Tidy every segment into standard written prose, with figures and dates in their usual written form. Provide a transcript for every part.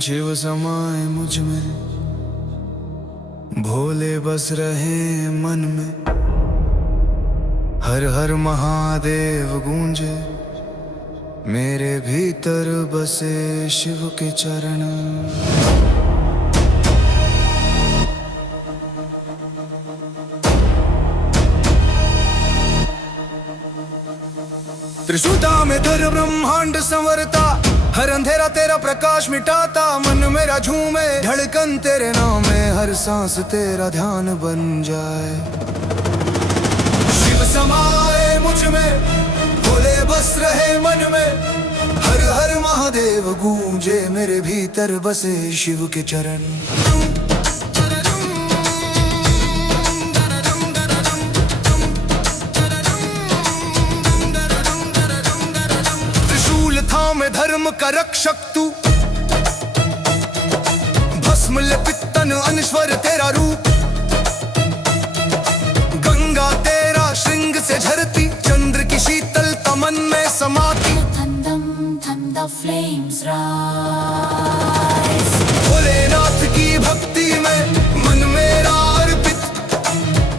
शिव समाए मुझ में, भोले बस रहे मन में। हर हर महादेव गूंजे, मेरे भीतर बसे शिव के चरण। त्रिशूता में धर ब्रह्मांड संवरता, हर अंधेरा तेरा प्रकाश मिटाता। मन मेरा झूमे धड़कन तेरे नाम में, हर सांस तेरा ध्यान बन जाए। शिव समाए मुझ में, भोले बस रहे मन में। हर हर महादेव गूंजे, मेरे भीतर बसे शिव के चरण। में धर्म का रक्षक तू, भस्म लेपित तन अनश्वर तेरा रूप। गंगा तेरा श्रृंग से झरती, चंद्र की शीतलता मन में समाती। भोलेनाथ की भक्ति में मन मेरा अर्पित।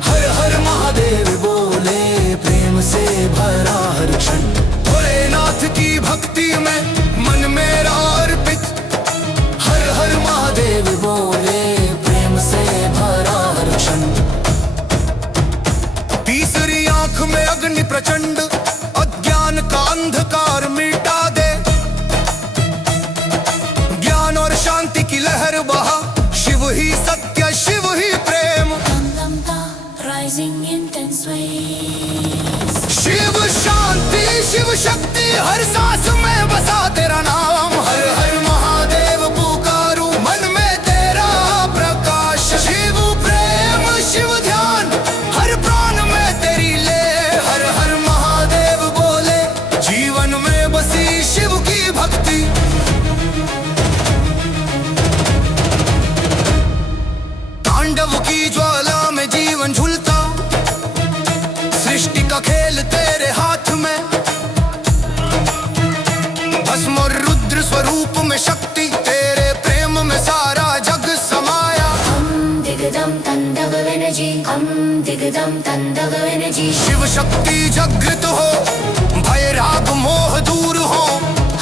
हर हर महादेव बोले, प्रेम से भरा हर क्षण। भोलेनाथ की भक्ति में मन मेरा अर्पित। हर हर महादेव बोले, प्रेम से भरा हर क्षण। तीसरी आंख में अग्नि प्रचंड, अज्ञान का अंधकार मिटा दे। ज्ञान और शांति की लहर बहा, शिव ही सत्य शिव ही प्रेम। शिव शांति शिव शक्ति, हर सांस में बसा तेरा नाम। हर हर महादेव पुकारूं, मन में तेरा प्रकाश। शिव प्रेम शिव ध्यान, हर प्राण में तेरी ले। हर हर महादेव बोले, जीवन में बसी शिव की भक्ति। तांडव की ज्वाला में जीवन झूलता, सृष्टि का खेल तेरे हाथ में। भस्म और रुद्र स्वरूप में शक्ति, तेरे प्रेम में सारा जग समाया। दिगदम तंडव एनर्जी, दिगदम तंडव एनर्जी। शिव शक्ति जागृत हो, भय राग मोह दूर हो।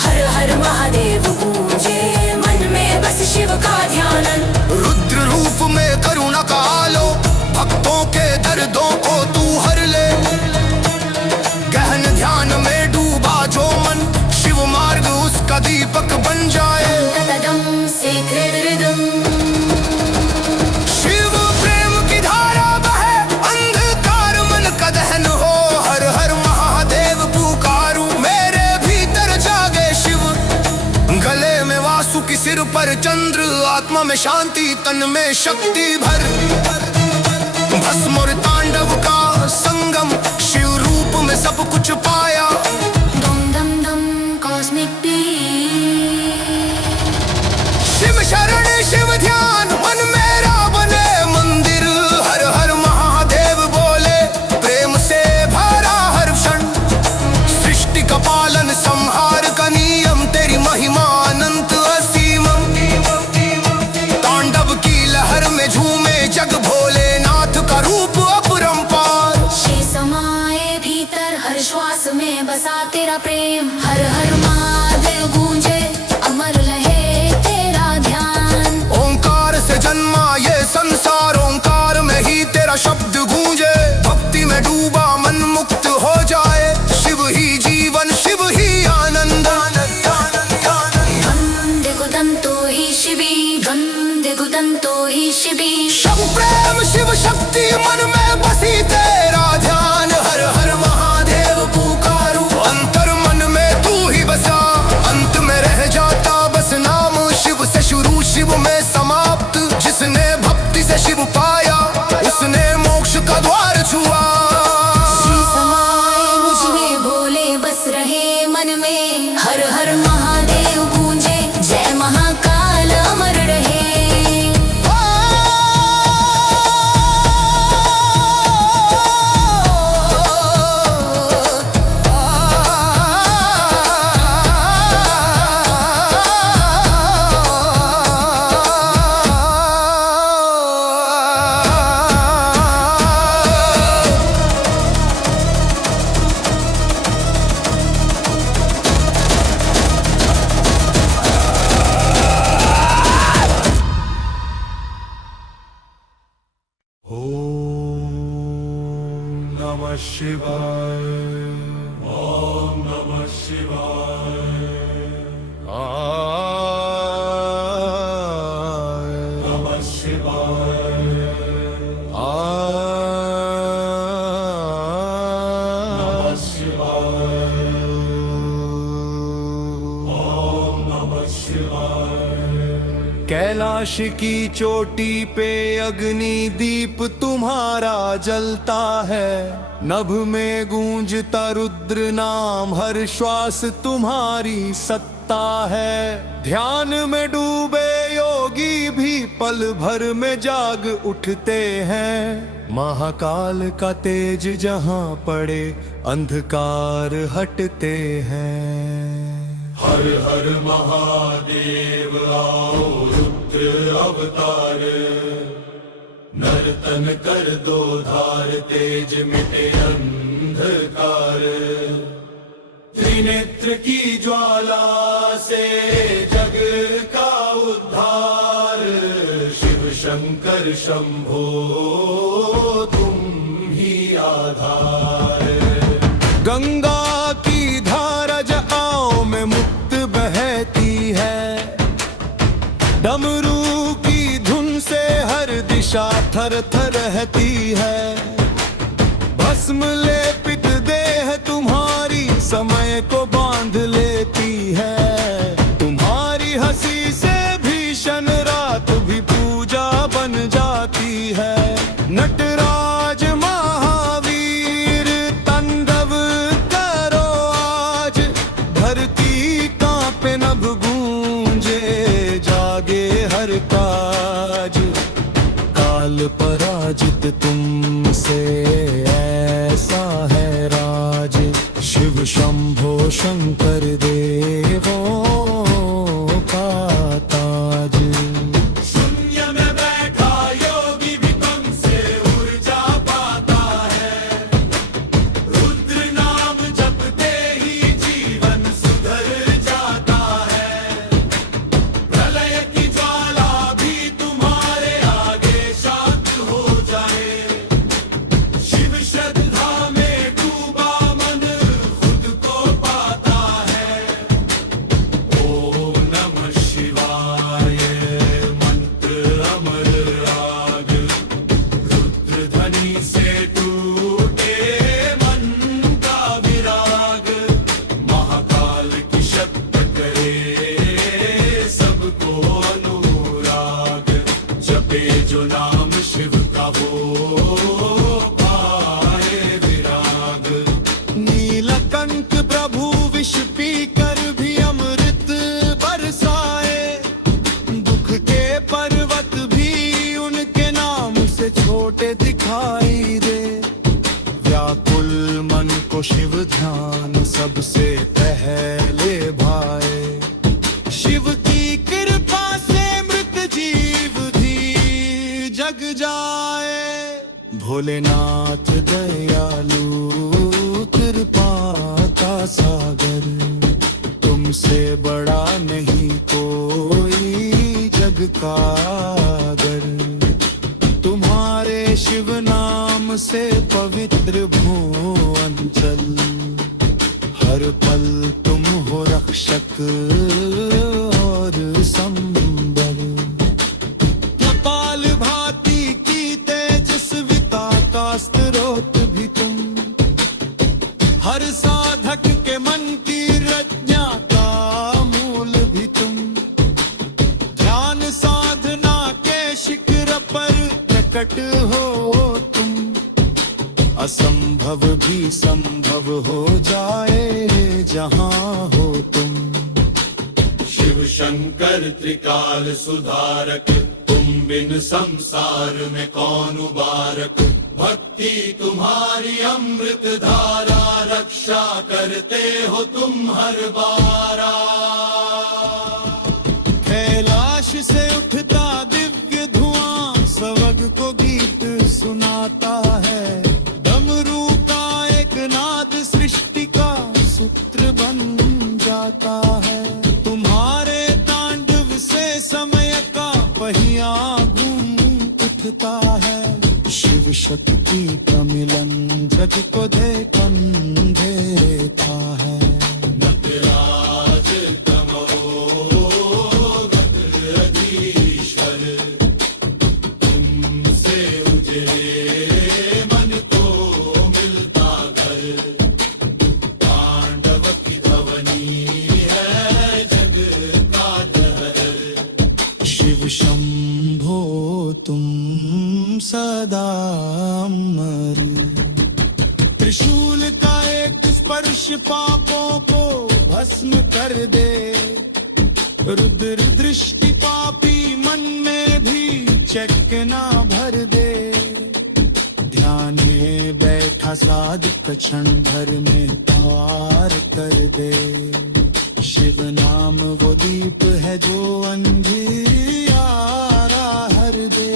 हर हर महादेव गूंजे, मन में बस शिव का ध्यान। रुद्र रूप में करुणा का आलो, भक्तों के दर्दों को तू हर ले। गहन ध्यान में डूबा जो मन, शिव मार्ग उसका दीपक बन जाए। शिव प्रेम की धारा बहे, अंधकार मन का दहन हो। हर हर महादेव पुकारूं, मेरे भीतर जागे शिव। गले में वासुकी, सिर पर चंद्र, आत्मा में शांति, तन में शक्ति भर। भस्म और तांडव का संगम, शिव रूप में सब कुछ पाया। दम दम दम कॉस्मिक पीस। शिव शरण शिव ध्यान, मन मेरा बने मंदिर। हर हर महादेव बोले, प्रेम से भरा हर क्षण। सृष्टि का पालन संहार का नियम, तेरी महिमा अनंत असीम। तांडव की लहर में झूमे जग, भोलेनाथ का रूप अपरंपार। शिव समाए भीतर, हर श्वास में बसा तेरा प्रेम। हर हर महादेव गूंजे, अमर रहे तेरा ध्यान। ओंकार से जन्मा ये संसार, ओंकार में ही तेरा शब्द गूंजे। भक्ति में डूबा मन मुक्त हो जाए, शिव ही जीवन शिव ही आनंद। गुदंतो ही शिवी, गुदंतो ही शिवी। शिव प्रेम शिव शक्ति, मन में बसी तेरा ध्यान। हर हर महादेव पुकारूं, अंतर मन में तू ही बसा। अंत में रह जाता बस नाम, शिव से शुरू शिव में समाप्त। जिसने भक्ति से शिव पाया, उसने मोक्ष का द्वार छुआ। शिव समाए मुझ में, भोले बस रहे मन में। हर हर महादेव गूंजे, जय महाकाल अमर रहे। शिवाय। ओम नमः शिवाय। नमः शिवाय। नमः शिवाय। ओम नमः शिवाय। कैलाश की चोटी पे अग्नि दीप तुम्हारा जलता है, नभ में गूंजता रुद्र नाम, हर श्वास तुम्हारी सत्ता है। ध्यान में डूबे योगी भी पल भर में जाग उठते हैं। महाकाल का तेज जहां पड़े अंधकार हटते हैं। हर हर महादेव आओ रुद्र अवतार, नर्तन कर दो धार, तेज मिटे अंधकार। त्रिनेत्र की ज्वाला से जग का उद्धार, शिव शंकर शंभो तुम ही आधार। गंगा की धारा जआओं में मुक्त बहती है, डमरू की धुन से हर दिशा थर थर रहती है। भस्म लेपित देह तुम्हारी समय को बांध लेती है। तुम्हारी हंसी से भीषण रात भी पूजा बन जाती है। नटराज महावीर तांडव करो आज, धरती कांपे नभ गूंजे जागे हर काज। काल पराजित तुमसे ऐसा है राज, शिव शंभो शंकर देवों का ताज। शून्य में बैठा योगी भी तुमसे ऊर्जा पाता है, रुद्र नाम जपते ही जीवन सुधर जाता है। प्रलय की ज्वाला भी तुम्हारे आगे शांत हो जाए, शिव श्रद्धा में डूबा मन खुद को पाता है। ओम नमः शिवाय मंत्र अमर राग, रुद्र ध्वनि से टूटे मन का विराग। महाकाल की शब्द करे सबको अनुराग, जपे जो नाम शिव का वो पाए विराग। नीलकंठ प्रभु विष पी कर भी अमृत बरसाए, दुख के पर्वत भी उनके नाम से छोटे दिखाई दे। व्याकुल मन को शिव ध्यान सबसे पहले भाए, शिव की कृपा से मृत जीव भी जग जाए। भोलेनाथ दयालु कृपा का सागर, तुमसे बड़ा नहीं कोई जग का गर। तुम्हारे शिव नाम से पवित्र भू अंचल, हर पल तुम हो रक्षक और संबर। कपाल भाती की तेजस्विता का स्रोत भी तुम, हर साधक के मन की रज्ञा का मूल भी तुम। ध्यान साधना के शिखर पर प्रकट हो तुम, असंभव भी संभव हो जाए जहां हो तुम। शिव शंकर त्रिकाल सुधारक, तुम बिन संसार में कौन उबारक। भक्ति तुम्हारी अमृत धारा, रक्षा करते हो तुम हर बारा। कैलाश से उठता दिव्य धुआं स्वग को गीत सुनाता है। डमरू का एक नाद सृष्टि का सूत्र बन जाता है। तुम्हारे तांडव से समय का पहिया घूम उठता है। शिव शक्ति का मिलन जग को देखम देता है। नटराज तमोगत अधीश्वर, तुमसे उजरे मन को मिलता घर। पांडव की धवनी है जग का धर। शिव शंभो तुम सदा अमर। त्रिशूल का एक स्पर्श पापों को भस्म कर दे। रुद्र दृष्टि पापी मन में भी चकना भर दे। ध्यान में बैठा साधक क्षण भर में पार कर दे। शिव नाम वो दीप है जो अंधियारा हर दे।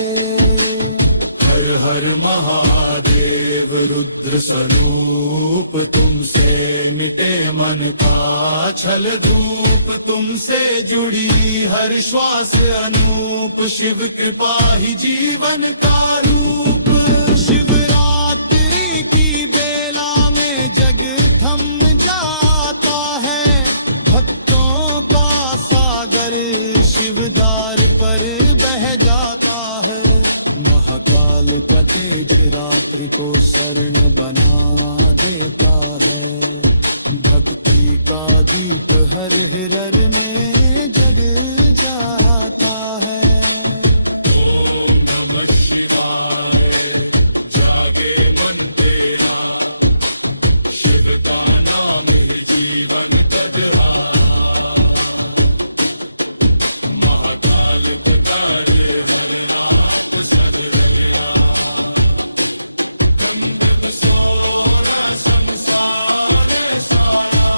हर हर महादेव रुद्र स्वरूप, तुमसे मिटे मन का छल धूप। तुमसे जुड़ी हर श्वास अनूप, शिव कृपा ही जीवन का रूप। शिवरात्रि की बेला में जग थम जाता है। भक्तों का सागर शिवदार पर बह जाता है। महाकाल का तेज रात्रि को शरण बना देता है। भक्ति का दीप हर हृदय में जग जाता है। ओम नमः शिवाय, जागे मन तेरा, शिव का नाम ही जीवन कदहारा। महाकाल पुकारे हर रात सदरा, गंग सोरा संसार सारा।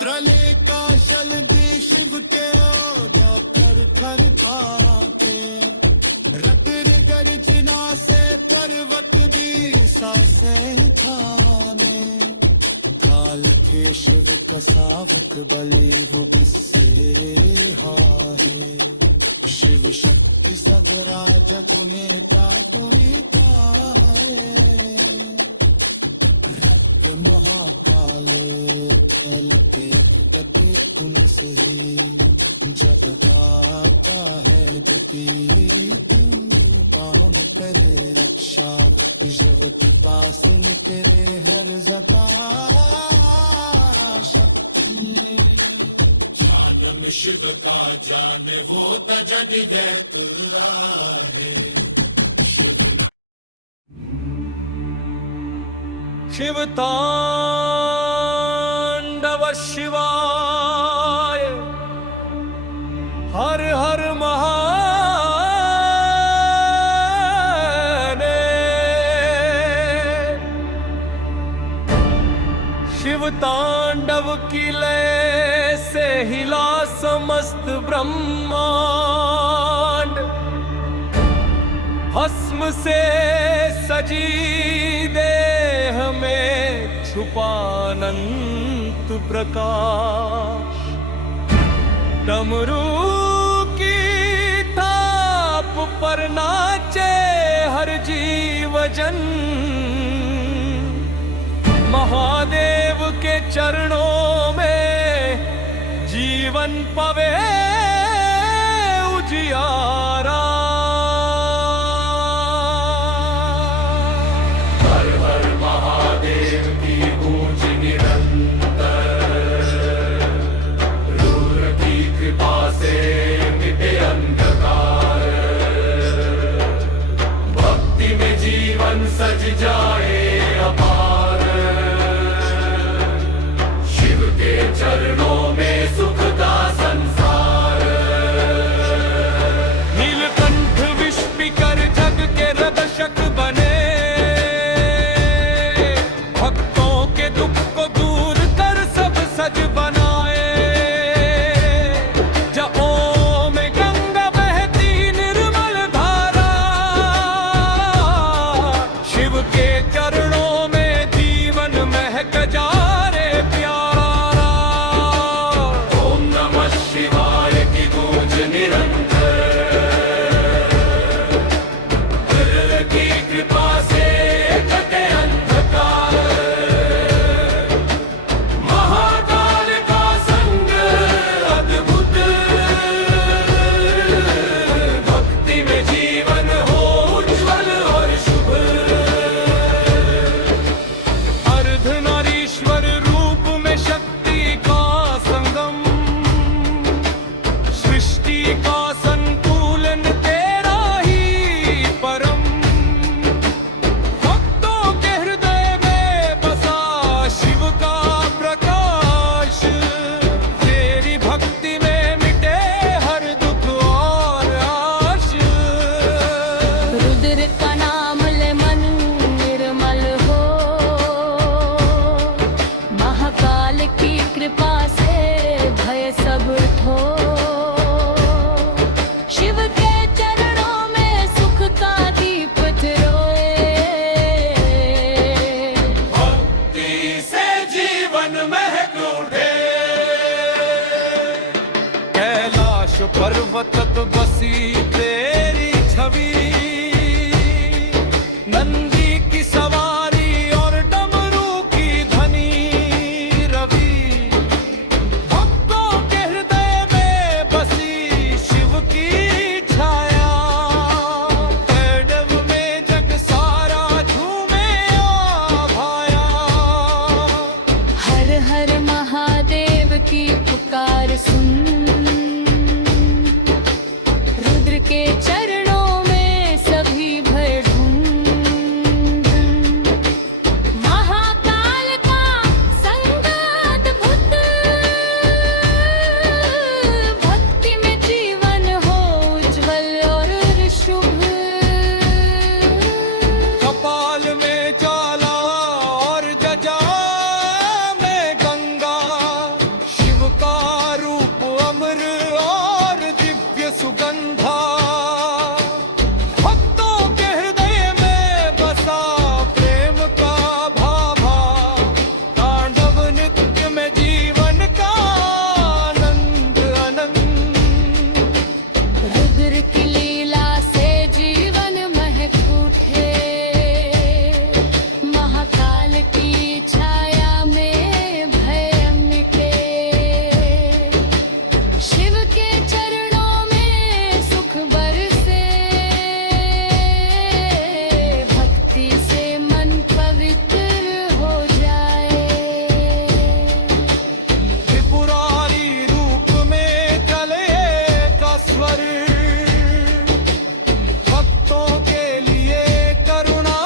प्रलयकाशल दे शिव के ओदा थर थर कांपे। रटर गर्जना से पर्वत भी सांसें थामे। काल के शिव का सावक बलि वो बिस्से हारे। शिव शक्ति सब राजक में क्या कोई पाए। महाकाल चलते कटे तुमसे जब गाता है दुखी। काम करे रक्षा जब पास करे हर जता शक्ति। जानम शिव का जान वो तजड गए। शिव तांडव शिवाय, हर हर महादेव। शिव तांडव की लय से हिला समस्त ब्रह्मांड। भस्म से सजी देह में छुपा अनंत प्रकाश। डमरू की थाप पर नाचे हर जीव जन। महादेव के चरणों में जीवन पवे उजियारा। सज जाए अपार, शिव के चरणों में सुख का संसार। पर्वत बसी तेरी छवि, नंदी की सवारी और डमरू की धनी रवि, भक्तों के हृदय में बसी शिव की छाया, कैडव में जग सारा झूमे आ भाया। हर हर महादेव की पुकार सुन, रुद्र के चरणों में सभी भय ढूंढ, महाकाल का संग अद्भुत, भक्ति में जीवन हो उज्जवल और शुभ। कपाल में ज्वाला और जजा में गंगा, शिव का रूप अमर और दिव्य सुगंधा, भक्तों के हृदय में बसा प्रेम का भाभा, तांडव नित्य में जीवन का आनंद अनंत। रुद्र की लीला से जीवन महक उठे, महाकाल की छाया में भय मिटे, शिव के चरणों में सुख बरसे, भक्ति से मन पवित्र हो जाए। त्रिपुरारी रूप में चले का स्वर, भक्तों के लिए करुणा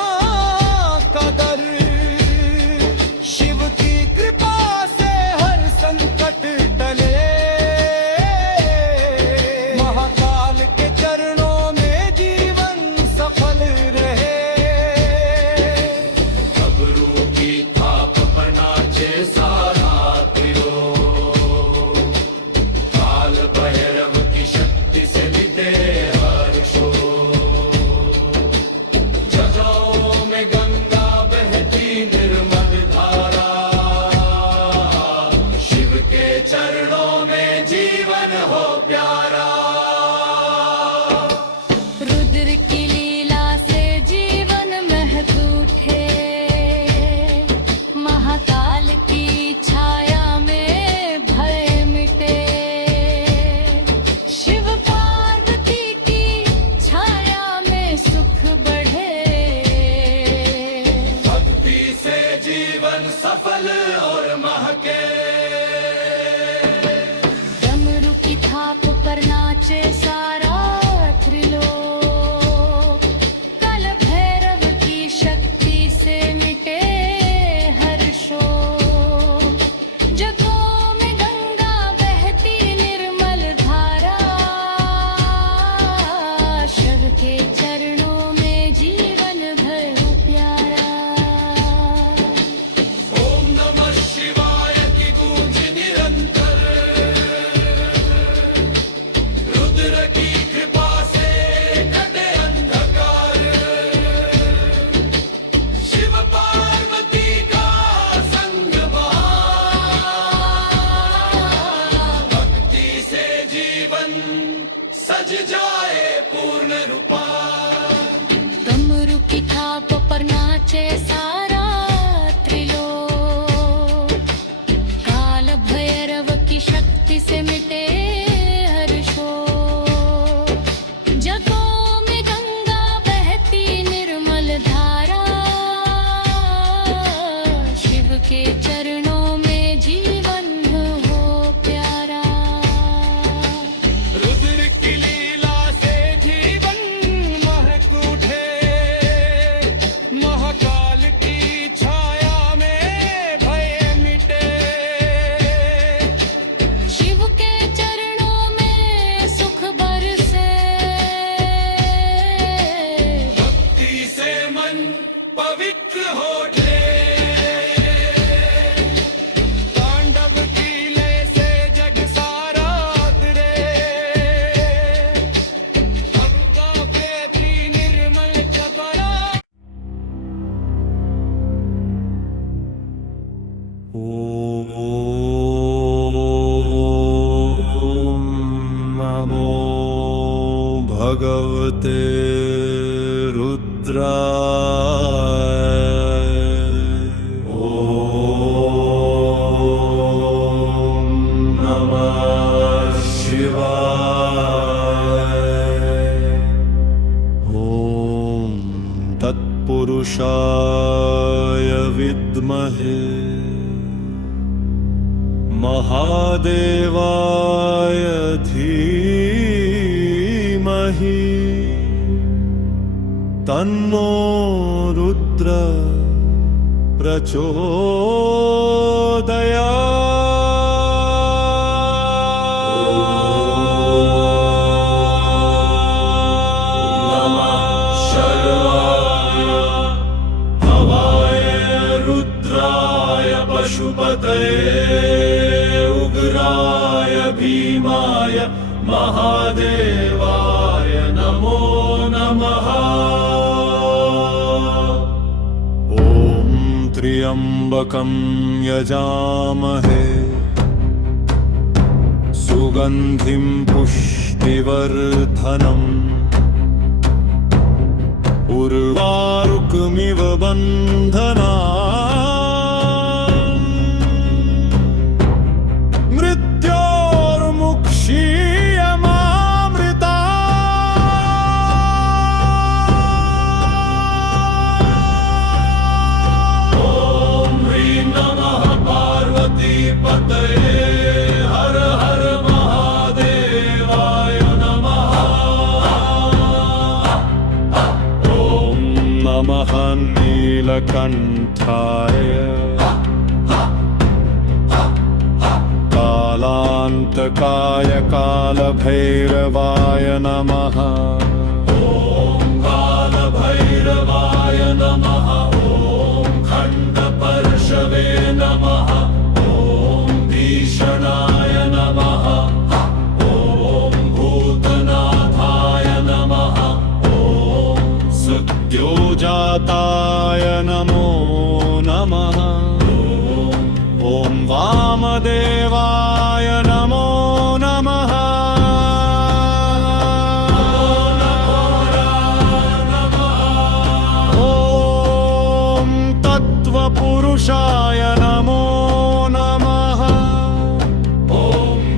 का दर, शिव की कृपा से हर संकट टले, महाकाल के चरणों में जीवन सफल रहे। डमरू की थाप पर नाचे सारा त्रिलोक, काल भैरव की शक्ति से मिटे हर शोक, जजाओं में गंगा बहती निर्मल धारा, शिव के चरणों में जीवन हो प्यारा। रुद्र की लीला से जीवन महक उठे, महाकाल की छाया में भय मिटे, शिव पार्वती की छाया में सुख बढ़े, भक्ति से जीवन सफल और महके। डमरू की थाप पर नाचे सारा त्रिलोक, काल भैरव की शक्ति से मिटे हर शोक, जगों में गंगा बहती निर्मल धारा, शिव के चरणों में जीवन भर प्यारा। ओम नमः शिवाय की गूंज निरंतर, रुद्र की कृपा से कटे अंधकार, शिव पार्वती का संग भक्ति से जीवन सज जाए पूर्ण रूपा। डमरू की थाप पर नाचे सारा त्रिलोक, काल भैरव की शक्ति से मिटे हर शोक, जगों में गंगा बहती निर्मल धारा, शिव के चरणों में जीवन हो प्यारा। रुद्र की लीला से जीवन महक उठे, महाकाल की छाया में भय मिटे, शिव के भगवते रुद्राय ॐ नमः शिवाय ॐ तत्पुरुषाय विद्महे महादेवाय धीमहि तन्नो रुद्र पशुपतये उग्राय भीमाय महादेवाय नमो नमः। ॐ त्र्यम्बकं यजामहे सुगन्धिं पुष्टिवर्धनम् उर्वारुकमिव बन्धनान् नीलकण्ठाय कालान्तकाय कालभैरवाय नमः। ॐ कालभैरवाय नमः। ॐ खण्डपर्शवे नमः। ॐ भीषणाय नमः। ॐ भूतनाथाय नमः। ॐ सद्योजाताय नमो नमः। ॐ वामदेवाय नमो नमः। ॐ तत्त्वपुरुषाय नमो नमः। ॐ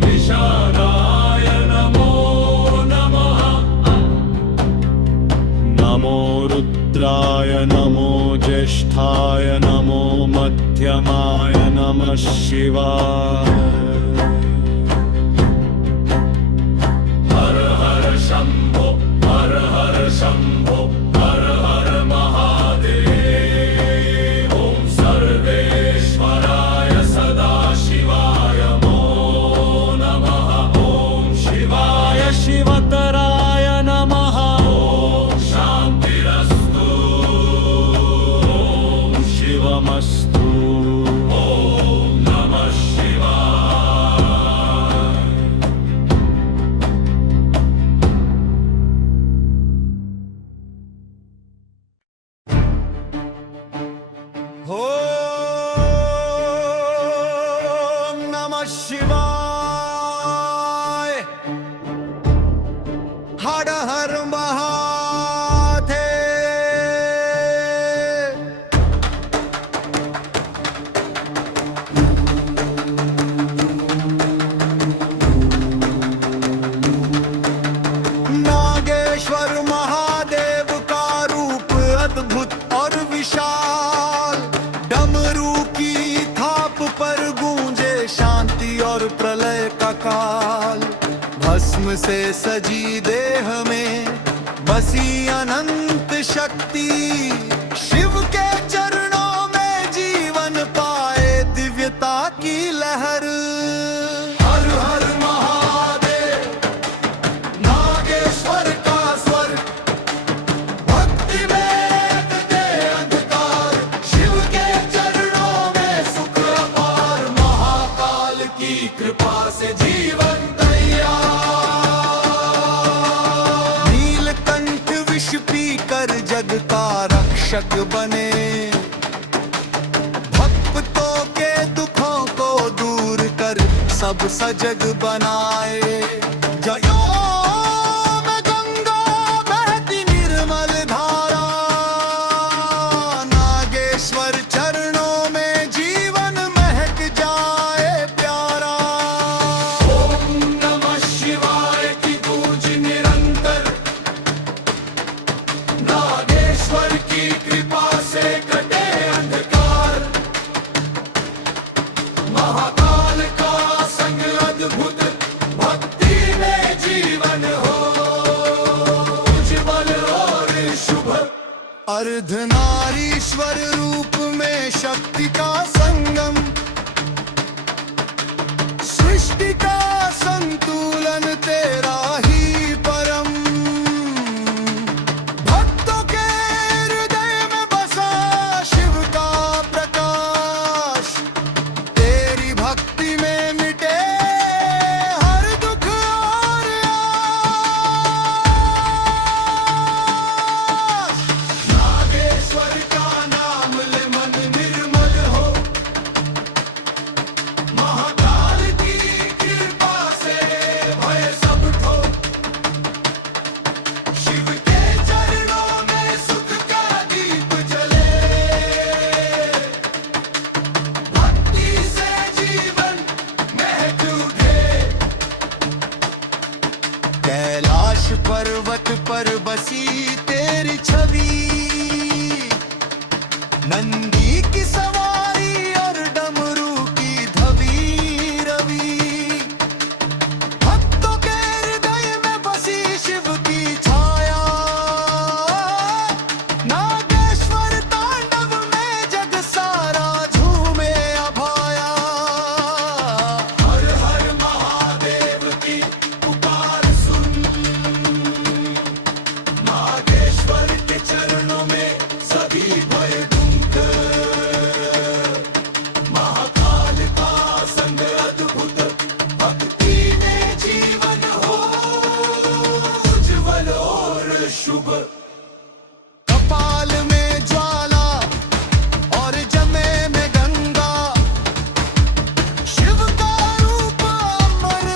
विशालाय नमो नमः। नमो रुद्राय नमो ज्येष्ठाय नमो मध्यमाय नमः शिवाय। हर हर शम्भो हर हर शम्भो हर हर महादेव। ॐ सर्वेश्वराय सदाशिवाय नमो नमः। ॐ शिवाय शिवतराय नमः। ॐ शान्तिरस्तु। ॐ शिवमस्तु। ॐ नमः शिवाय। ॐ नमः शिवाय। हर हर महादेव। नागेश्वर महादेव का रूप अद्भुत और विशाल। डमरू की थाप पर गूंजे शांति और प्रलय का काल। भस्म से सजी देह में बसी अनंत शक्ति। शिव के चरणों में जीवन पाए दिव्यता की लहर। हर हर महादेव नागेश्वर का स्वर। भक्ति में दे अंधकार। शिव के चरणों में सुख अपार। महाकाल की कृपा से जीवन तैयार। नीलकंठ विष पीकर जग का रक्षक बने। भक्तों के दुखों को दूर कर सब सजग बनाए। जयो में गंगा सृष्टि का संतुलन तेरा ही परम। भक्तों के हृदय में बसा शिव का प्रकाश, तेरी भक्ति में मिटे हर दुख और आश। नागेश्वर का नाम ले मन निर्मल हो, महाकाल की कृपा से भय सब ठो। शिव के चरणों में सुख का दीप जले, भक्ति से जीवन महक उठे। कैलाश पर्वत पर बसी तेरी छवि, नंदी की सवारी और डमरू की धवी रवि। भक्तों के हृदय में बसी शिव की छाया, नागेश्वर तांडव में जग सारा झूमे अभाया। हर हर महादेव की पुकार सुन, नागेश्वर के चरणों में सभी भय ढूंढ। महाकाल का संग अद्भुत, भक्ति में जीवन हो उज्ज्वल और शुभ। कपाल में ज्वाला और जमे में गंगा, शिव का रूप अमर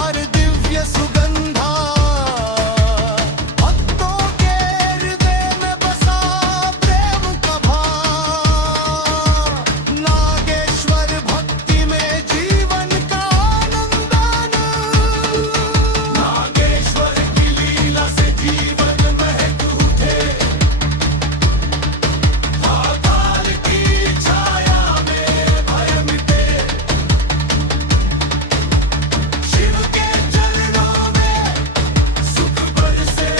और दिव्य सुगंधा। भक्तों के हृदय में बसा प्रेम का भाव, नागेश्वर भक्ति में जीवन का आनंदन। नागेश्वर की लीला से जीवन महक उठे, महाकाल की छाया में भय मिटे। शिव के चरणों में सुख बरसे,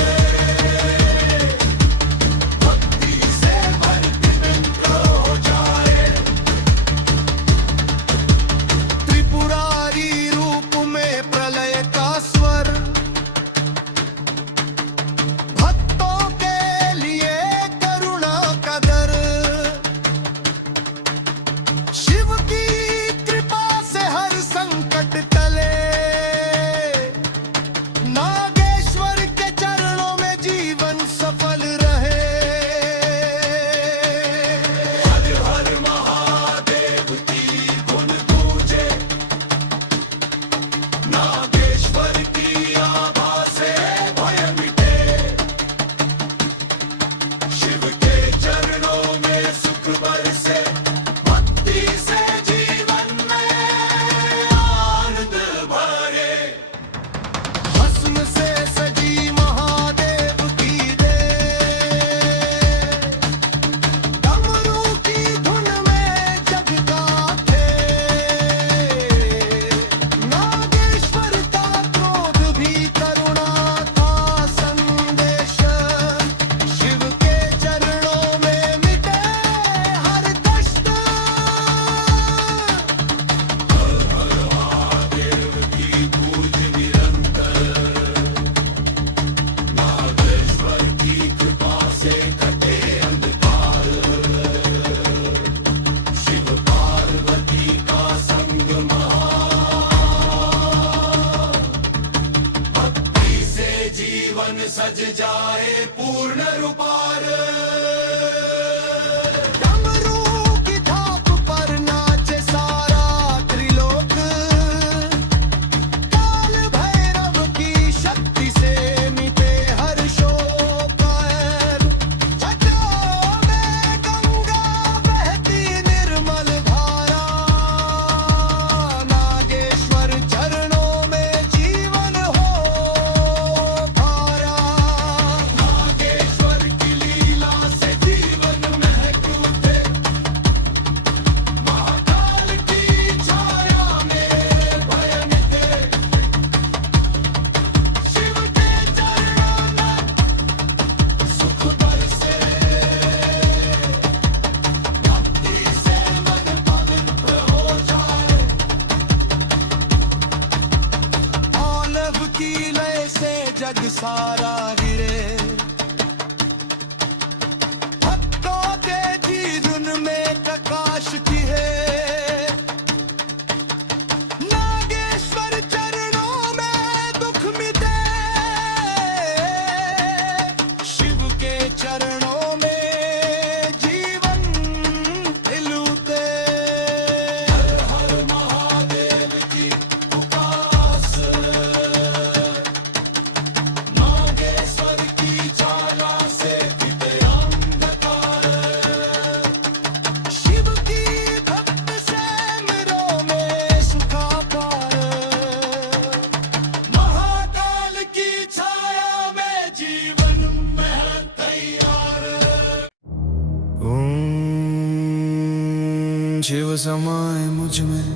भक्ति से भक्ति मित्र हो जाए। त्रिपुरारी रूप में प्रलय का स्वर, भक्तों के लिए करुणा का दर। शिव की कृपा से हर संकट टले, नागेश्वर के चरणों में जीवन सफल रहे। हर हर महादेव की धुन गूंजे, नागेश्वर की आभा से भय मिटे। शिव के चरणों में सुख बरसे, भक्ति से जीवन में आनंद भरे। भस्म से सजी महादेव की दे, डमरू की धुन में जग गाथे। नागेश्वर का क्रोध भी करुणा का संदेश, शिव के चरणों में मिटे हर कष्ट। महादेव की पूज निरंतर, नागेश्वर की कृपा से कटे अंधकार। शिव पार्वती का संग भक्ति से जीवन सज जाए पूर्ण रूपार। डमरू की थाप पर नाचे सारा त्रिलोक, काल भैरव की शक्ति से मिटे हर शोक। जटाओं में गंगा बहती निर्मल धारा, नागेश्वर चरणों में जीवन हो धारा। नागेश्वर की लीला की लय से जग सारा गिरे, भक्तों के जीवन में प्रकाश की है। नागेश्वर चरणों में दुख मिटे, शिव के चरणों में जीवन खिलूटे। हर हर महादेव की उपासना, नागेश्वर की ज्वाला से मिटे अंधकार। शिव की भक्त से मिरो में सुखा पार, महाकाल की छाया में जीवन में है तैयार। ओम शिव समाए मुझ में,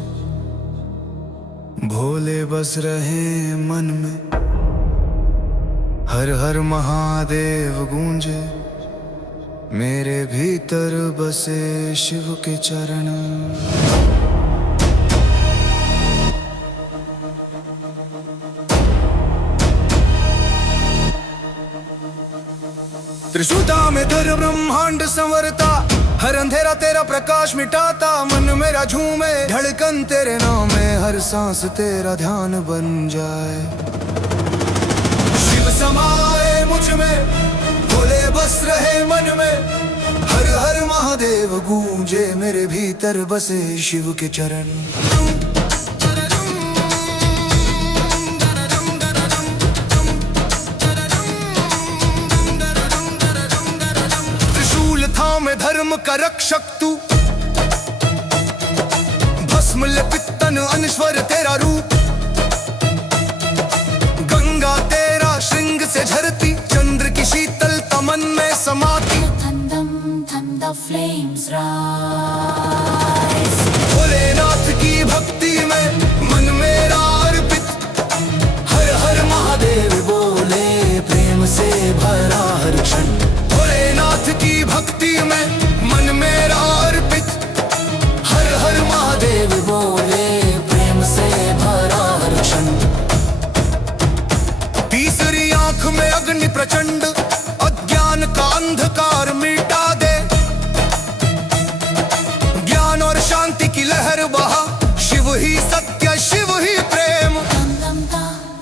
भोले बस रहे मन में। हर हर महादेव गूंजे, मेरे भीतर बसे शिव के चरण। त्रिशूता में धर ब्रह्मांड संवरता, हर अंधेरा तेरा प्रकाश मिटाता। मन मेरा झूमे धड़कन तेरे नाम में, हर सांस तेरा ध्यान बन जाए। शिव समाए मुझ में, भोले बस रहे मन में। हर हर महादेव गूंजे, मेरे भीतर बसे शिव के चरण। में धर्म का रक्षक तू, भस्म लेपित तन अनश्वर तेरा रूप। गंगा तेरा श्रृंग से झरती, चंद्र की शीतलता मन में समाती। The flames rise. भोलेनाथ की भक्ति में मन मेरा अर्पित। हर हर महादेव बोले, प्रेम से भरा हर क्षण। भोलेनाथ की भक्ति में मन मेरा अर्पित। हर हर महादेव बोले, प्रेम से भरा हर क्षण। तीसरी आंख में अग्नि प्रचंड, अज्ञान का अंधकार मिटा दे। ज्ञान और शांति की लहर बहा, शिव ही सत्य शिव ही प्रेम।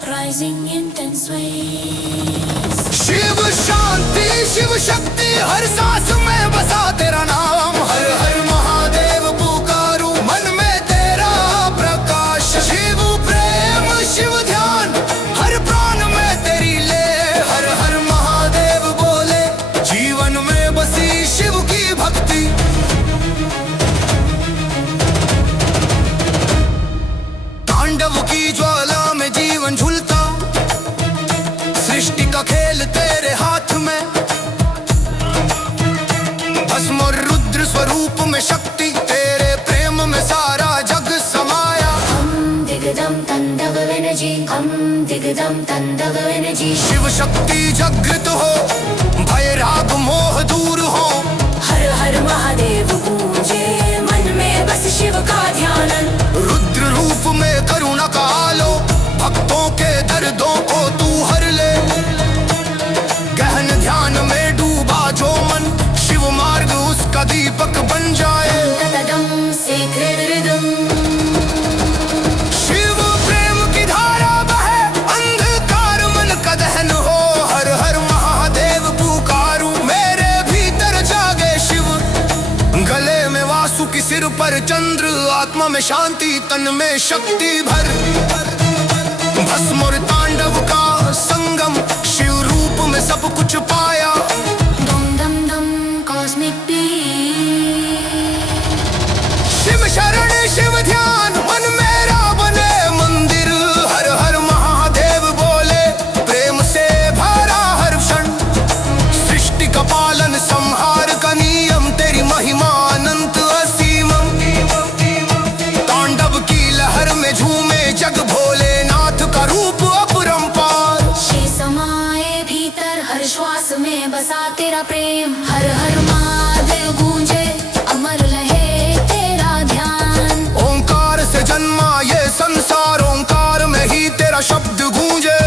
Rising intense waves. Shiv Shanti Shiv Shakti, हर सांस में बसा तेरा नाम। हर हर महादेव पुकारूं, मन में तेरा प्रकाश। शिव प्रेम शिव ध्यान, हर प्राण में तेरी ले। हर हर महादेव बोले, जीवन में बसी शिव की भक्ति। तांडव की ज्वाला में जीवन झूलता, सृष्टि का खेल तेरे हाथ में। भस्म और रुद्र स्वरूप में शक्ति, तेरे प्रेम में सारा जग समाया। दिगदम तंडव एनर्जी, दिगदम तंडव एनर्जी। शिव शक्ति जागृत हो, भय राग मोह दूर हो। हर हर महादेव गूंजे, मन में बस शिव का ध्यान। रुद्र रूप में करुणा का आलो, भक्तों के दर्दों को तू हर ले। गहन ध्यान में डूबा जो मन, शिव मार्ग उसका दीपक बन जाए। Sacred rhythm. शिव प्रेम की धारा बहे, अंधकार मन का दहन हो। हर हर महादेव पुकारूं, मेरे भीतर जागे शिव। गले में वासुकी, सिर पर चंद्र, आत्मा में शांति, तन में शक्ति भर। भस्म और तांडव का संगम, शिव रूप में सब कुछ पाया। Dum dum dum cosmic peace. Shiv शरण शिव ध्यान, मन मेरा बने मंदिर। हर हर महादेव बोले, प्रेम से भरा हर क्षण। सृष्टि का पालन संहार का नियम, तेरी महिमा अनंत असीम। तांडव की लहर में झूमे जग, भोलेनाथ का रूप अपरंपार। शिव समाए भीतर, हर श्वास में बसा तेरा प्रेम। हर हर महादेव गूंजे, अमर लहे तेरा ध्यान। ओंकार से जन्मा ये संसार, ओंकार में ही तेरा शब्द गूंजे।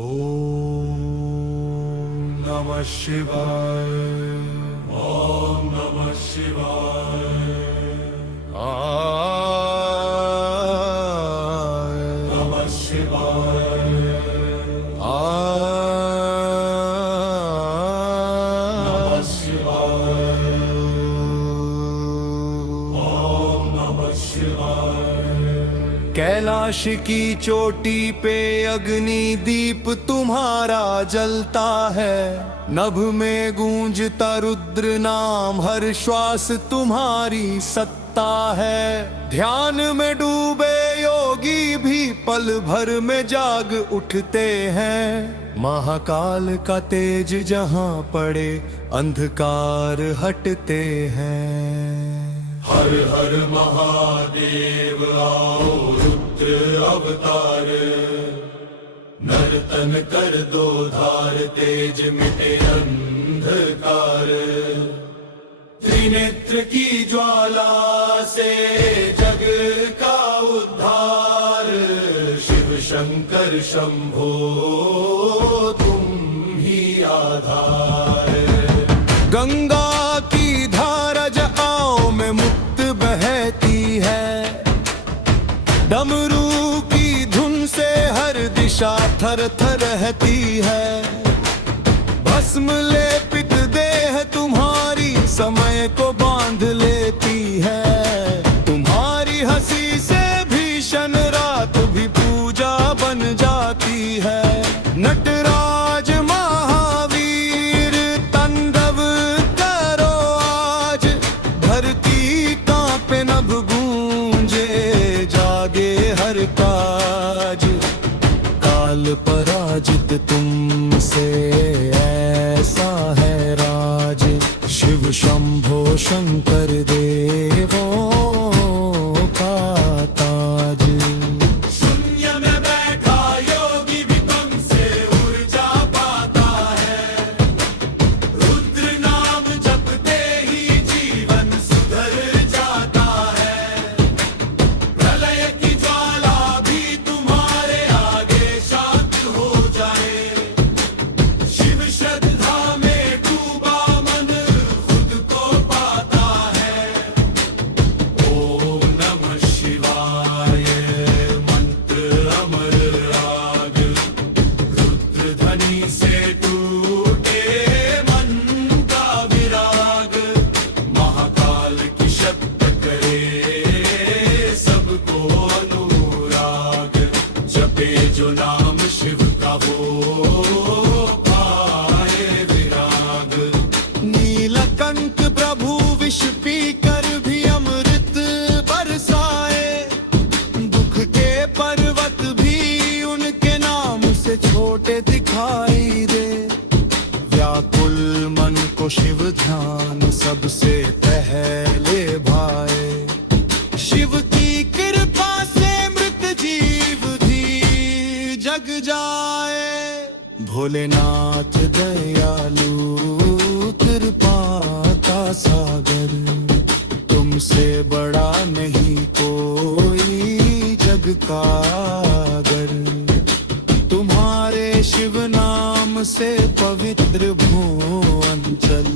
ओम नमः शिवाय। ओम नमः शिवाय। नमः शिवाय। नमः शिवाय। ओम नमः शिवाय। कैलाश की चोटी पे अग्नि दीप तुम्हारा जलता है, नभ में गूंजता रुद्र नाम, हर श्वास तुम्हारी सत्ता है। ध्यान में डूबे योगी भी पल भर में जाग उठते हैं। महाकाल का तेज जहां पड़े अंधकार हटते हैं। हर हर महादेव आओ रुद्र अवतार, नर्तन कर दो धार, तेज मिटे अंधकार। त्रिनेत्र की ज्वाला से जग का उद्धार, शिव शंकर शंभो तुम ही आधार। गंगा की धारा जआओं में मुक्त बहती है, डमरू की धुन से हर दिशा थर थर रहती है। भस्म लेपित देह तुम्हारी समय को बांध लेती है। तुम्हारी हंसी से भीषण रात भी पूजा बन जाती है। नटराज महावीर तांडव करो आज, धरती कांपे नभ गूंजे जागे हर काज। काल पराजित तुमसे ऐसा है राज, शिव शंभो शंकर देवों का ताज। शून्य में बैठा योगी भी तुमसे ऊर्जा पाता है, रुद्र नाम जपते ही जीवन सुधर जाता है। प्रलय की ज्वाला भी तुम्हारे आगे शांत हो जाए, शिव श्रद्धा में डूबा मन खुद को पाता है। ओम नमः शिवाय मंत्र अमर राग, रुद्र ध्वनि से टूटे मन का विराग। महाकाल की शब्द करे सबको अनुराग, जपे जो नाम शिव का वो पाए विराग। नीलकंठ प्रभु विष पी कर भी अमृत बरसाए, दुख के पर्वत भी उनके नाम से छोटे दिखाई दे। व्याकुल मन को शिव ध्यान सबसे पहले भाए, शिव की कृपा से मृत जीव भी जग जाए। भोलेनाथ दयालु कृपा का सागर, तुमसे बड़ा नहीं कोई जग का गर। तुम्हारे शिव नाम से पवित्र भुवंचल,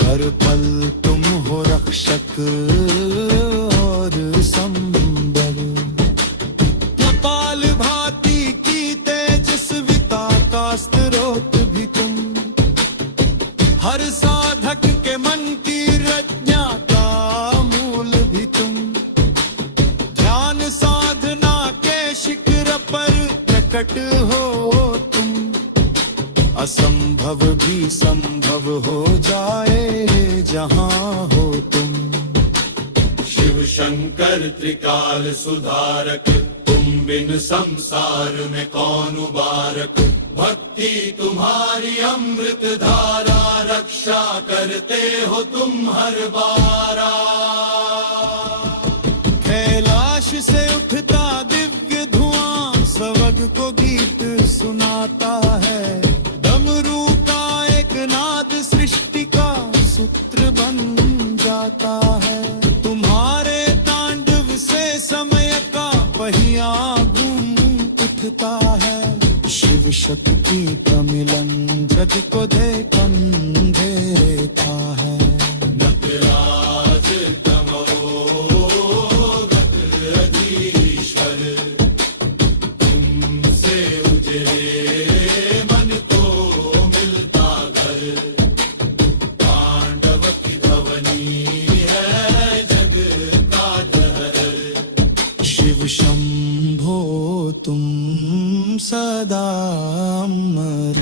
हर पल तुम हो रक्षक और संबल। कपाल भाती की तेजस्विता का स्रोत भी तुम, हर साधक के मन की रज्ञा का मूल भी तुम। ध्यान साधना के शिखर पर प्रकट हो तुम, असंभव भी संभव हो जाए जहां हो तुम। शिव शंकर त्रिकाल सुधारक, तुम बिन संसार में कौन उबारक। भक्ति तुम्हारी अमृत धारा, रक्षा करते हो तुम हर बारा। कैलाश से उठता दिव्य धुआं स्वग को गीत सुनाता है। डमरू का एक नाद सृष्टि का सूत्र बन जाता है। तुम्हारे तांडव से समय का पहिया घूम उठता है। शक्ति का मिलन जग को देखम देता है। नटराज तमोगत अधीश्वर, तुमसे उजरे मन को मिलता घर। पांडव की ध्वनि है जग का ठहर। शिव शंभो तुम सदा अमर।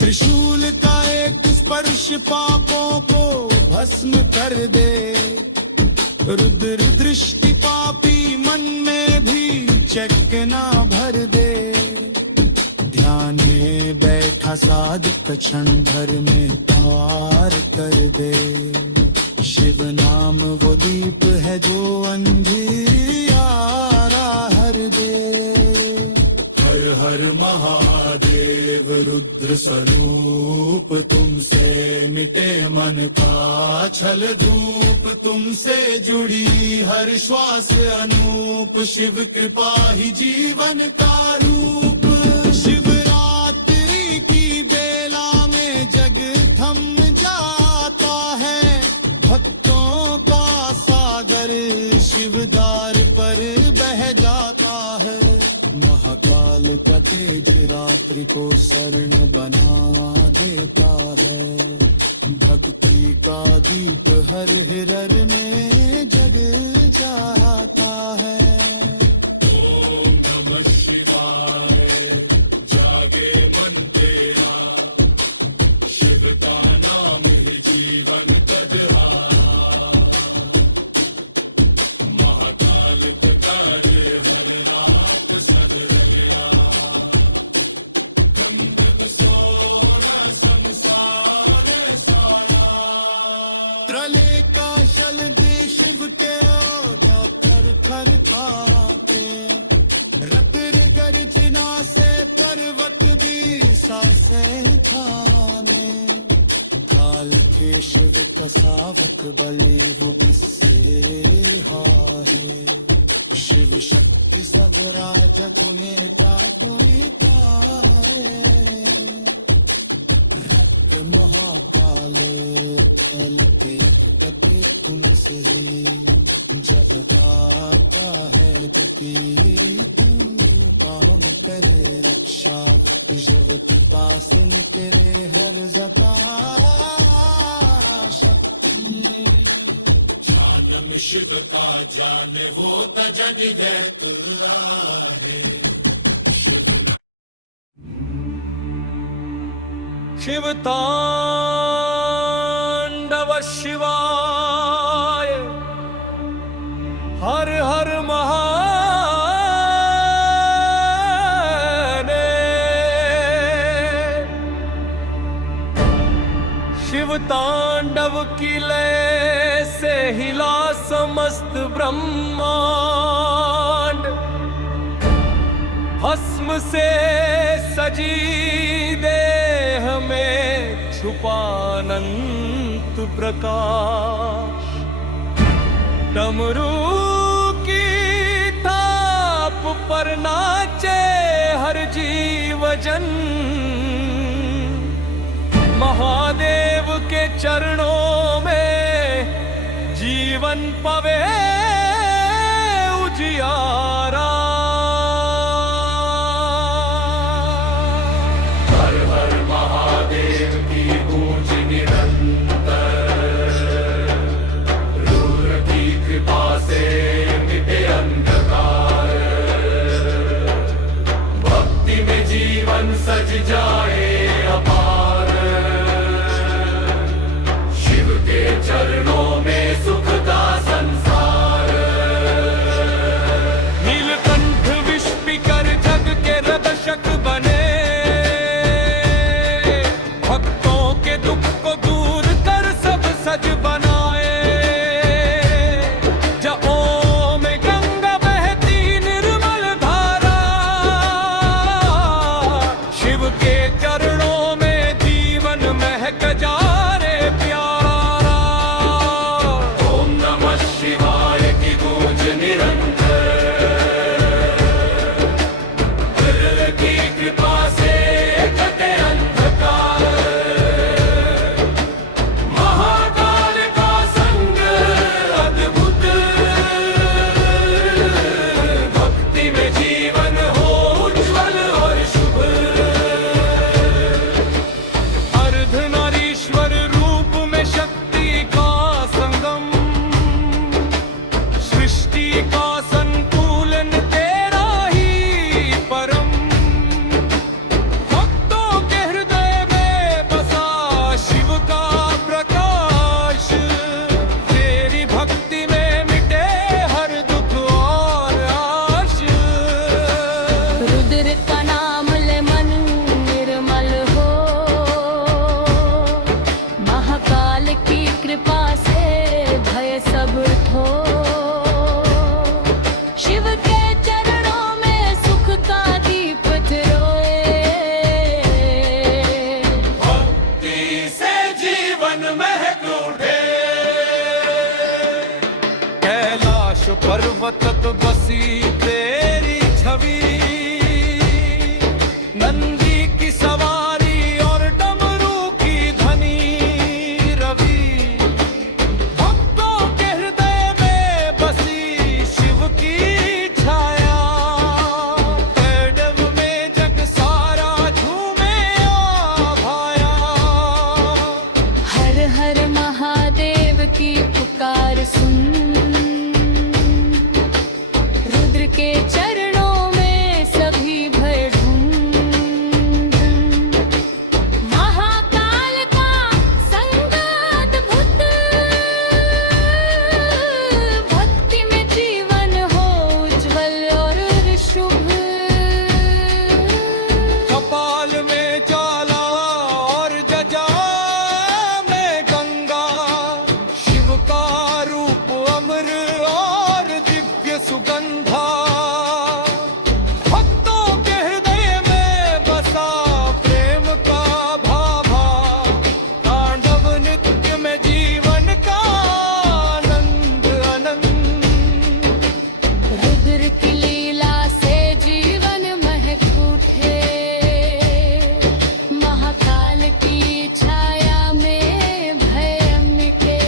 त्रिशूल का एक स्पर्श पापों को भस्म कर दे। रुद्र दृष्टि पापी मन में भी चकना भर दे। ध्यान में बैठा साधक क्षण भर में पार कर दे। शिव नाम वो दीप है जो अंधियारा हर दे। हर हर महादेव रुद्र स्वरूप, तुमसे मिटे मन का छल धूप। तुमसे जुड़ी हर श्वास अनूप। शिव कृपा ही जीवन का रूप। शिवरात्रि की बेला में जग थम जाता है। भक्तों का सागर शिवदार पर बह जाता है। महाकाल का तेज रात्रि को शरण बना देता है। भक्ति का दीप हर हृदय में जग जाता है। ओम नमः शिवाय, जागे मन तेरा। शिव का नाम ही जीवन कदहारा। महाकाल पुकारे हर रात सदरिया। कंगन सोया संसार सारा। त्रले का शल दे शिव के ओघा थर थर कांपे। रतिर गर्जना से पर्वत भी सांसें थामे। काल के शिव का सावक बलि वो बिस्से हारे। शिव शक्ति सब राजक नेता कोई तारे। महाकाल काल के कपि तुम से जब गाता है दुखी। तुम काम करे रक्षा शिव के पास करे हर जगह शक्ति। जान शिव का जाने वो तजड है। शिव तांडव शिवाय, हर हर महादेव। शिव तांडव की लय से हिला समस्त ब्रह्मांड। भस्म से सजी देह में छुपा अनंत प्रकाश। डमरू की थाप पर नाचे हर जीव जन। महादेव के चरणों में जीवन पवे उजियारा। हर हर महादेव की गूंज निरंतर। रूर की कृपा से मिटे अंधकार। भक्ति में जीवन सज जाए अपार। शिव के चरणों में सुख का संसार। नीलकंठ विष पीकर जग के रक्षक बने। भक्तों के दुख को दूर कर सब सज बनाए। जओ में गंगा बहती निर्मल धारा। शिव के चरणों पर्वतत बसी तेरी छवि, नंदी की सवारी और डमरू की ध्वनि रवि, भक्तों के हृदय में बसी शिव की छाया, तैंडव में जग सारा झूमे आ भाया। हर हर महादेव की पुकार सुन, रुद्र के चरणों में सभी भय ढूंढ, महाकाल का संग अद्भुत, भक्ति में जीवन हो उज्जवल और शुभ। कपाल में ज्वाला और जजा में गंगा, शिव का रूप अमर और दिव्य सुगंधा, भक्तों के हृदय में बसा प्रेम का भाभा, तांडव नृत्य में जीवन का आनंद अनंत। रुद्र की लीला से जीवन महक उठे, महाकाल की छाया में भय मिटे,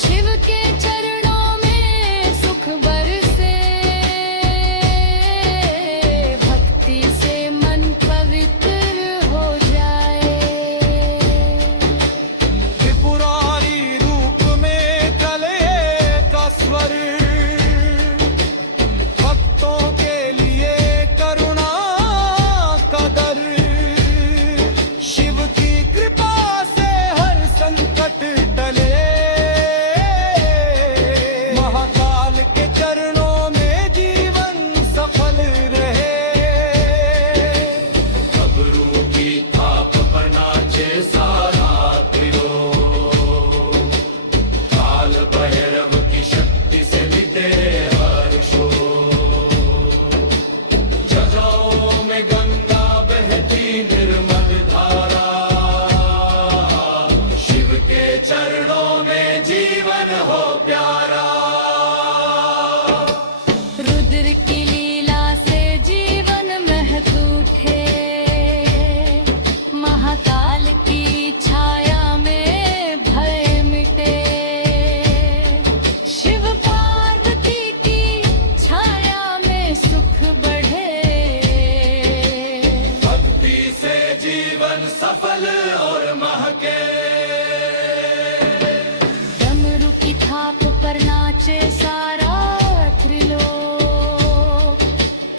शिव के चरणों में सुख बरसे, भक्ति से मन पवित्र हो जाए। त्रिपुरारी रूप में चले का स्वर, भक्तों के लिए करुणा का दर, शिव की कृपा से हर संकट टले, महाकाल के चरणों में जीवन सफल रहे। डमरू की थाप पर नाचे सारा त्रिलोक, काल भैरव की शक्ति से मिटे हर शोक, जजाओं में गंगा बहती निर्मल धारा, शिव के चरणों में जीवन हो प्यारा। रुद्र की लीला से जीवन महक उठे, महाकाल की छाया में भय मिटे, शिव पार्वती की छाया में सुख बढ़े, भक्ति से जीवन सफल और महके। डमरू की थाप पर नाचे सारा त्रिलोक,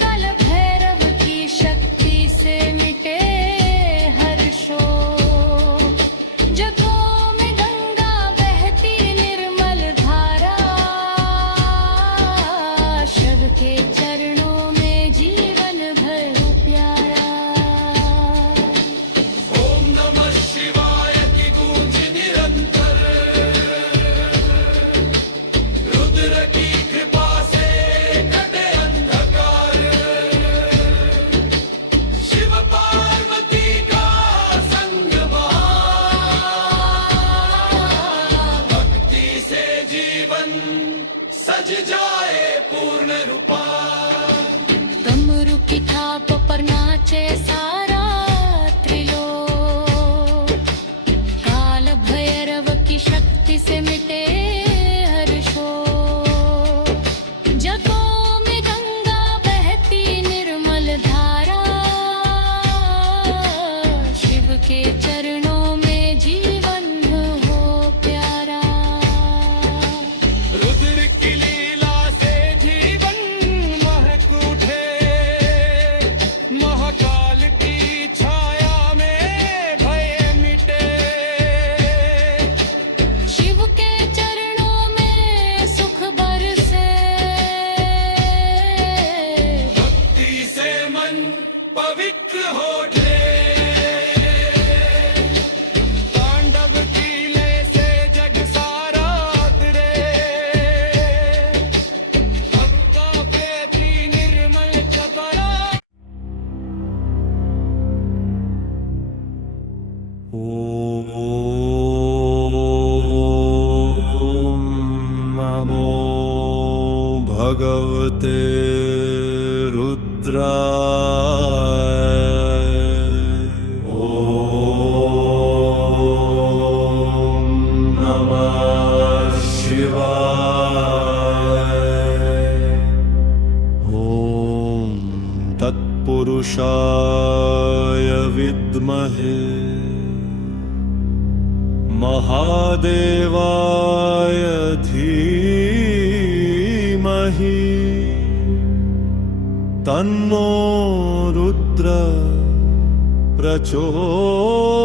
काल भैरव की शक्ति से मिटे हर शोक, जगों में गंगा बहती निर्मल धारा, शिव के चरणों में जीवन भर प्यारा। ओम नमः शिवाय की गूंज निरंतर, रुद्र की कृपा से कटे अंधकार, शिव पार्वती का संग महा, भक्ति से जीवन सज जाए पूर्ण रूपा। डमरू की थाप पर नाचे सारा त्रिलोक, काल भैरव की शक्ति से मिटे हर शोक, जगों में गंगा बहती निर्मल धारा, शिव के चरणों में जीवन हो प्यारा। रुद्र की लीला से जीवन महक उठे, महाकाल की छाया में भय मिटे, शिव के चरणों में सुख बरसे, भक्ति से मन पवित्र हो उठे, तांडव की लय से जग सारा उतरे, गंगा बहती निर्मल चपड़ा। ॐ नमो रुद्राय विद्महे महादेवाय धीमहि तन्नो रुद्र प्रचोदयात्।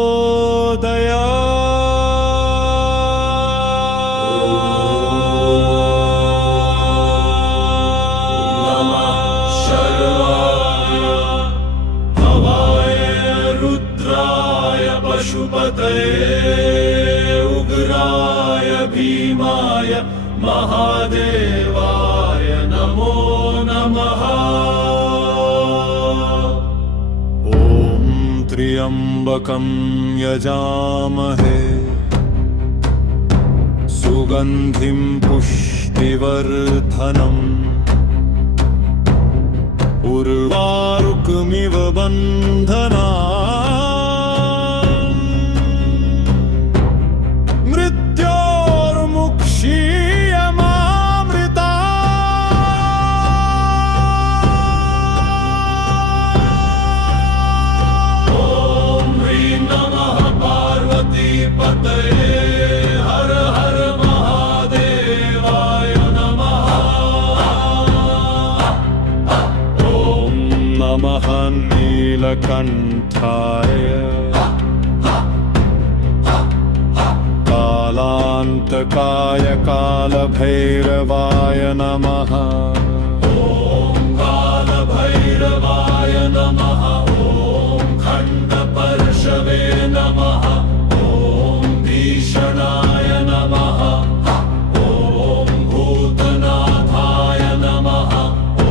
पशुपतये उग्राय भीमाय महादेवाय नमो नमः। ॐ त्र्यम्बकं यजामहे सुगन्धिं पुष्टिवर्धनम् उर्वारुकमिव बन्धना नीलकण्ठाय कालान्तकाय कालभैरवाय नमः। ॐ कालभैरवाय नमः। ॐ खण्डपर्शवे नमः। ॐ भीषणाय नमः। ॐ भूतनाथाय नमः। ॐ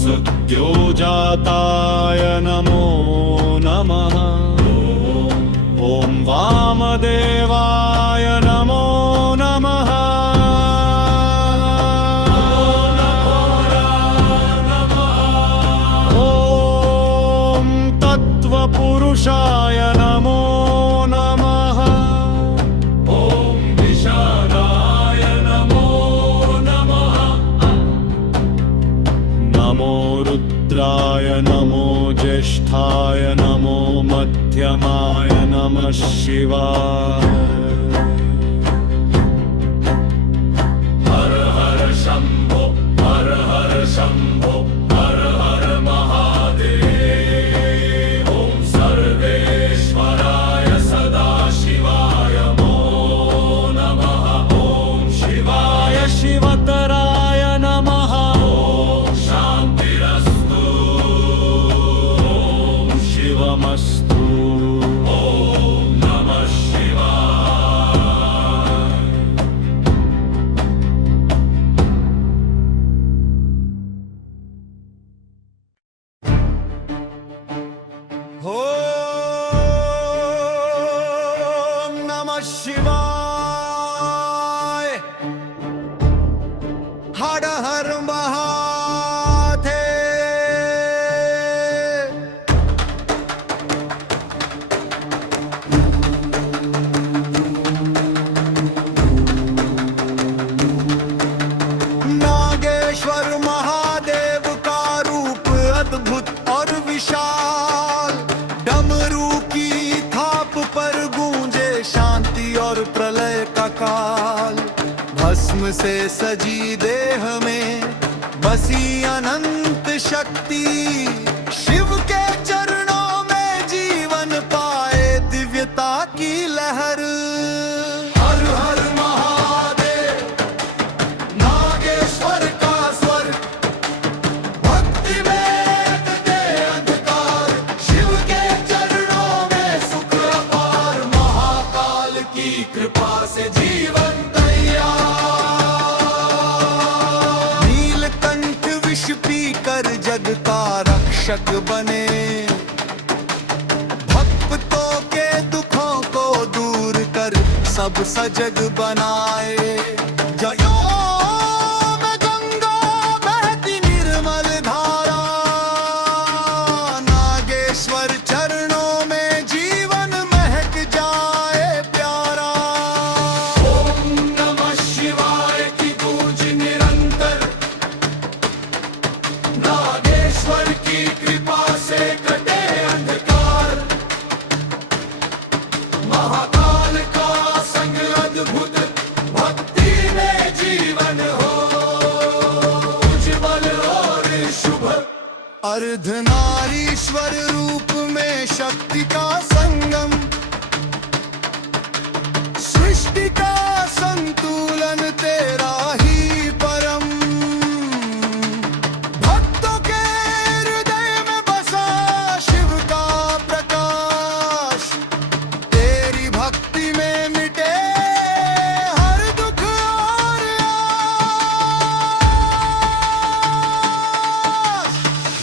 सुद्योजाताय नमो नमः। ॐ वामदेवाय नमो नमः। ॐ तत्त्वपुरुषाय नमो नमः। ॐ विशालाय नमो नमः। नमो रुद्राय नमो ज्येष्ठाय नमो मध्यमाय नमः शिवाय। हर हर शंभो हर हर शंभो हर हर महादेव। ॐ सर्वेश्वराय सदाशिवाय नमो नमः। ॐ शिवाय शिवतराय नमः। ॐ शान्तिरस्तु। ॐ शिवमस्तु। ॐ नमः शिवाय। ॐ नमः शिवाय। हर हर महादेव। नागेश्वर महादेव का रूप अद्भुत और विशाल। डमरू की थाप पर गूंजे शांति और प्रलय का काल। भस्म से सजी देह में बसी अनंत शक्ति। शिव के चरणों में जीवन पाए दिव्यता की लहर। हर हर महादेव नागेश्वर का स्वर। भक्ति में अटके अंधकार। शिव के चरणों में सुख अपार। महाकाल की कृपा से जीवन तैयार। नीलकंठ विष पीकर जग का रक्षक बने। भक्तों के दुखों को दूर कर सब सजग बनाए। जयो में गंगा बहती निर्मल धारा। नागेश्वर चरणों में जीवन महक जाए प्यारा। ओम नमः शिवाय की गूंज निरंतर। नागेश्वर की कृपा से नारीश्वर रूप में शक्ति का संगम, सृष्टि का संतुलन तेरा ही परम। भक्तों के हृदय में बसा शिव का प्रकाश, तेरी भक्ति में मिटे हर दुख और आस।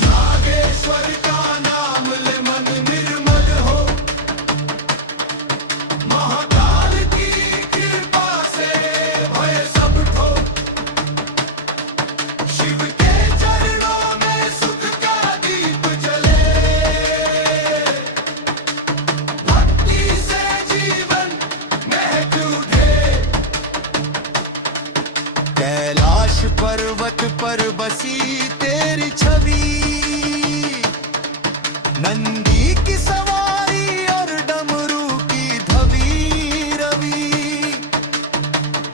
नागेश्वर का नाम ले मन निर्मल हो, महाकाल की कृपा से भय सब ठो। शिव के चरणों में सुख का दीप जले, भक्ति से जीवन महक उठे। कैलाश पर्वत पर बसी तेरी छवि, नंदी की सवारी और डमरू की धवी रवि।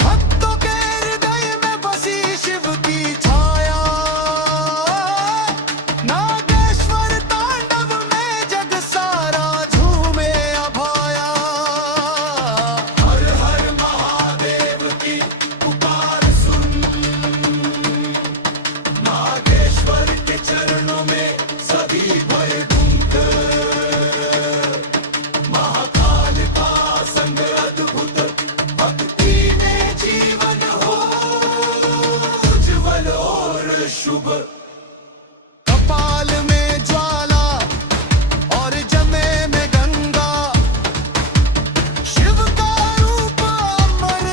भक्तों के हृदय में बसी शिव की छाया, नागेश्वर तांडव में जग सारा झूमे अभाया। हर हर महादेव की पुकार सुन, नागेश्वर के चरणों में सभी भय गुंग। महाकाल का संग अद्भुत, भक्ति में जीवन हो उज्ज्वल और शुभ। कपाल में ज्वाला और जमे में गंगा, शिव का रूप अमर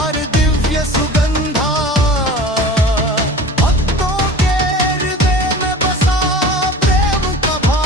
और दिव्य सुगंधा। भक्तों के हृदय में बसा प्रेम का भाव,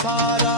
सारा